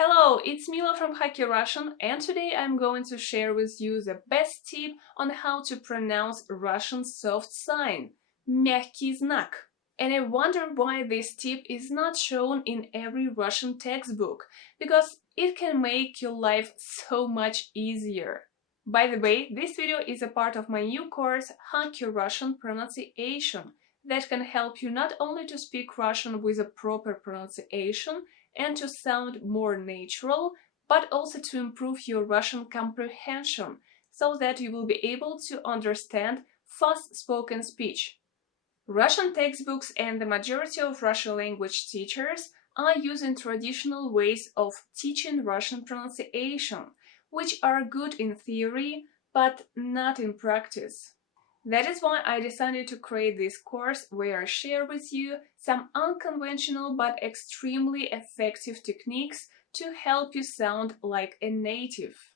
Hello, it's Mila from Hacky Russian, and today I'm going to share with you the best tip on how to pronounce Russian soft sign – мягкий знак. And I wonder why this tip is not shown in every Russian textbook, because it can make your life so much easier. By the way, this video is a part of my new course Hacky Russian Pronunciation that can help you not only to speak Russian with a proper pronunciation and to sound more natural, but also to improve your Russian comprehension, so that you will be able to understand fast-spoken speech. Russian textbooks and the majority of Russian language teachers are using traditional ways of teaching Russian pronunciation, which are good in theory, but not in practice. That is why I decided to create this course where I share with you some unconventional but extremely effective techniques to help you sound like a native.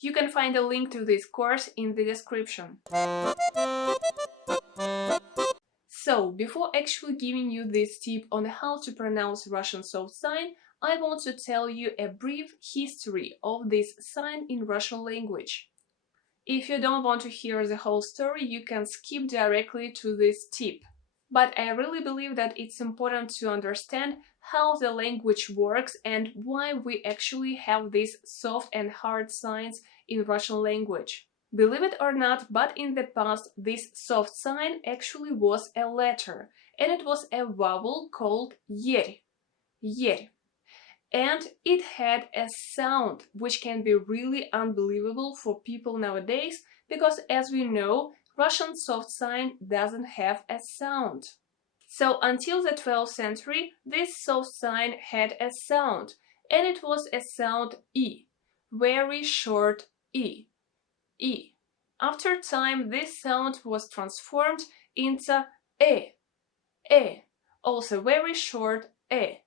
You can find a link to this course in the description. So, before actually giving you this tip on how to pronounce Russian soft sign, I want to tell you a brief history of this sign in Russian language. If you don't want to hear the whole story, you can skip directly to this tip. But I really believe that it's important to understand how the language works and why we actually have these soft and hard signs in Russian language. Believe it or not, but in the past this soft sign actually was a letter, and it was a vowel called yer. Yer. And it had a sound which can be really unbelievable for people nowadays, because as we know, Russian soft sign doesn't have a sound. So until the 12th century, this soft sign had a sound, and it was a sound E, very short E. E. After time, this sound was transformed into E, also very short E.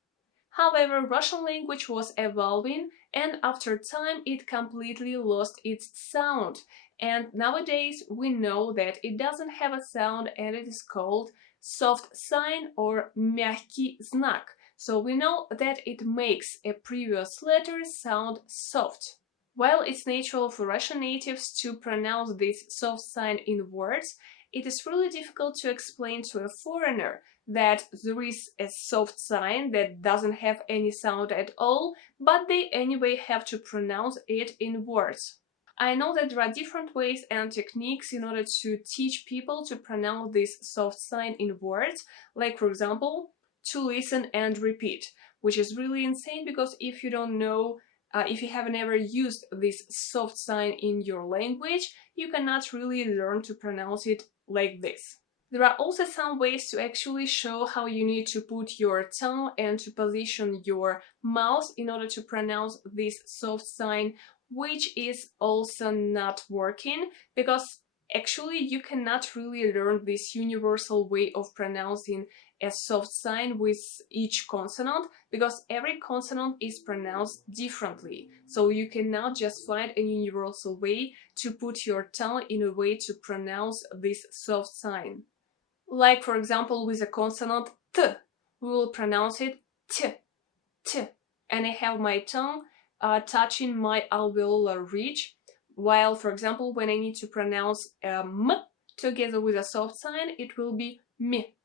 However, Russian language was evolving, and after time it completely lost its sound. And nowadays we know that it doesn't have a sound, and it is called soft sign or мягкий знак. So we know that it makes a previous letter sound soft. While it's natural for Russian natives to pronounce this soft sign in words, it is really difficult to explain to a foreigner that there is a soft sign that doesn't have any sound at all, but they anyway have to pronounce it in words. I know that there are different ways and techniques in order to teach people to pronounce this soft sign in words, like for example, to listen and repeat, which is really insane because if you don't know, if you haven't ever used this soft sign in your language, you cannot really learn to pronounce it like this. There are also some ways to actually show how you need to put your tongue and to position your mouth in order to pronounce this soft sign, which is also not working, because actually you cannot really learn this universal way of pronouncing a soft sign with each consonant, because every consonant is pronounced differently. So you cannot just find a universal way to put your tongue in a way to pronounce this soft sign. Like for example with the consonant T, we will pronounce it T, T, and I have my tongue touching my alveolar ridge, while for example when I need to pronounce M together with a soft sign, it will be me,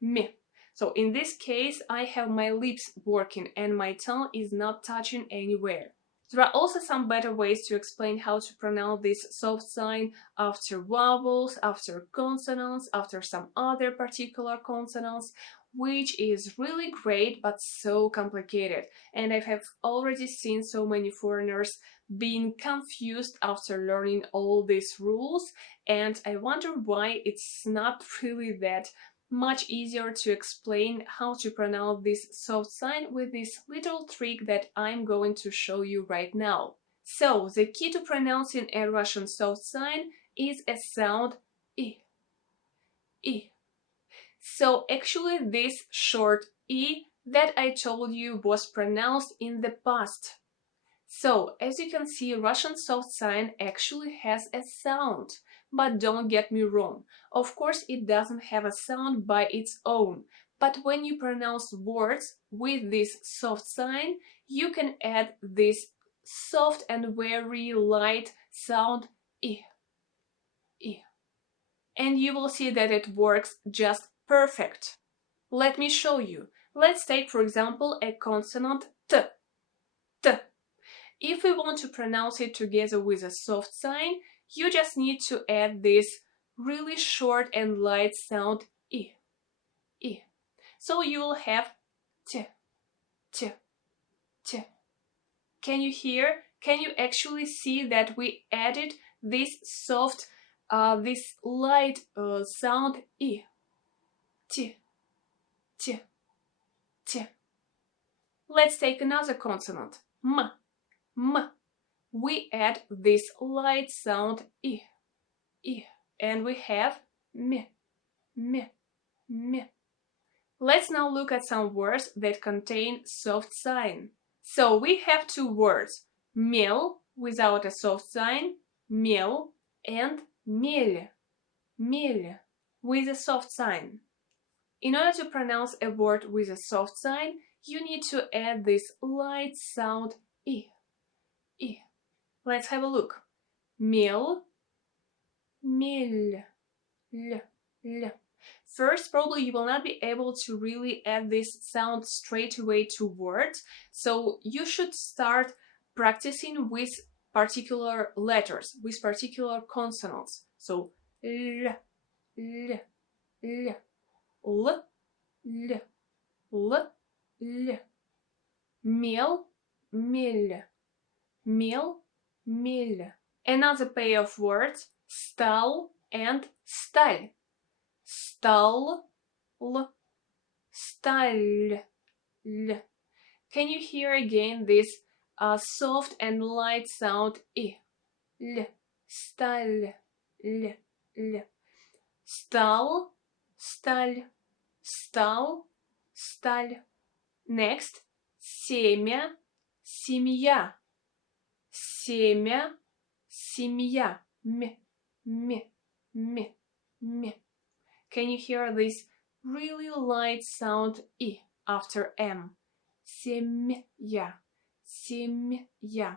me. So in this case I have my lips working and my tongue is not touching anywhere. There are also some better ways to explain how to pronounce this soft sign after vowels, after consonants, after some other particular consonants, which is really great but so complicated. And I have already seen so many foreigners being confused after learning all these rules, and I wonder why it's not really that much easier to explain how to pronounce this soft sign with this little trick that I'm going to show you right now. So, the key to pronouncing a Russian soft sign is a sound I. I. So actually this short I that I told you was pronounced in the past. So, as you can see, Russian soft sign actually has a sound. But don't get me wrong, of course it doesn't have a sound by its own, But when you pronounce words with this soft sign, you can add this soft and very light sound I. And you will see that it works just perfect. Let me show you. Let's take, for example, a consonant T. T. If we want to pronounce it together with a soft sign, you just need to add this really short and light sound I. So you will have T, T, T. Can you hear? Can you actually see that we added this soft, this light sound I? T, T, T. Let's take another consonant, M. M. We add this light sound I, and we have M, M, M. Let's now look at some words that contain soft sign. So we have two words, mel without a soft sign, mel, and mel, mel with a soft sign. In order to pronounce a word with a soft sign, you need to add this light sound I. Let's have a look. Mel, mel, l, l. First, probably you will not be able to really add this sound straight away to words, so you should start practicing with particular letters, with particular consonants. So, l, l, l, l, l, l, l. Mel, mel, mel, mel. Another pair of words, stal and stal. Stal, l, stal, l. Can you hear again this soft and light sound I? L, stal, l, l. Stal, stal, stal, stal. Next, семя, семья. Семя, семья. M, m, m, m. Can you hear this really light sound I after M? Семья, семья.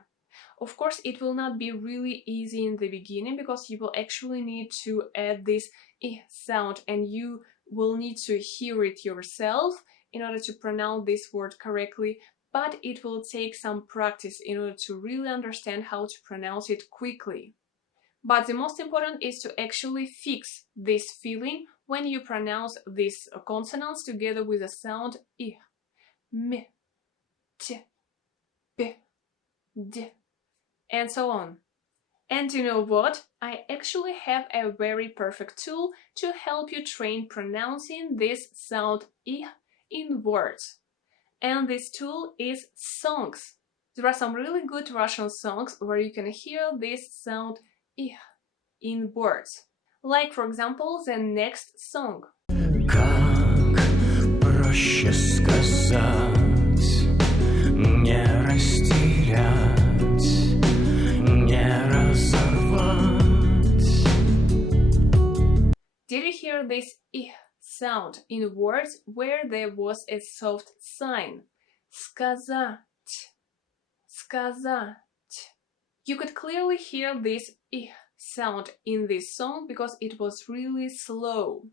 Of course, it will not be really easy in the beginning because you will actually need to add this I sound and you will need to hear it yourself in order to pronounce this word correctly, but it will take some practice in order to really understand how to pronounce it quickly. But the most important is to actually fix this feeling when you pronounce these consonants together with the sound I, M, T, P, D, and so on. And you know what? I actually have a very perfect tool to help you train pronouncing this sound I in words. And this tool is songs. There are some really good Russian songs where you can hear this sound I in words. Like, for example, the next song. Как проще сказать, не растерять, не разорвать. Did you hear this I sound in words where there was a soft sign? Сказать, сказать. You could clearly hear this I sound in this song because it was really slow.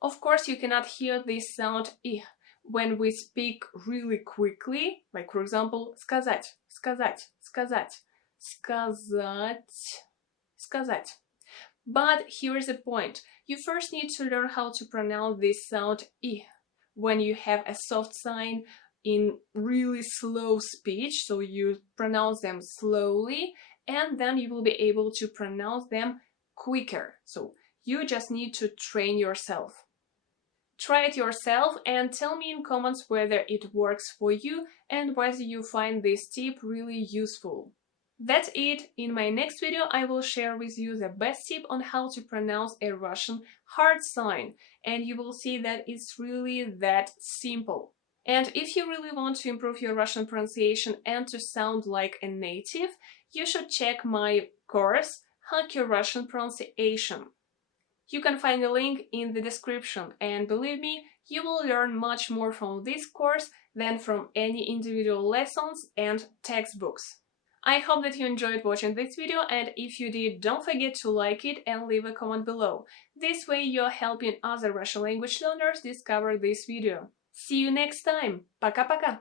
Of course, you cannot hear this sound I when we speak really quickly, like for example, сказать, сказать, сказать, сказать, сказать. But here is the point. You first need to learn how to pronounce this sound I when you have a soft sign in really slow speech, so you pronounce them slowly, and then you will be able to pronounce them quicker. So you just need to train yourself. Try it yourself and tell me in comments whether it works for you and whether you find this tip really useful. That's it. In my next video I will share with you the best tip on how to pronounce a Russian hard sign, and you will see that it's really that simple. And if you really want to improve your Russian pronunciation and to sound like a native, you should check my course, Hack Your Russian Pronunciation. You can find the link in the description, and believe me, You will learn much more from this course than from any individual lessons and textbooks. I hope that you enjoyed watching this video, and if you did, don't forget to like it and leave a comment below. This way you're helping other Russian language learners discover this video. See you next time! Пока-пока!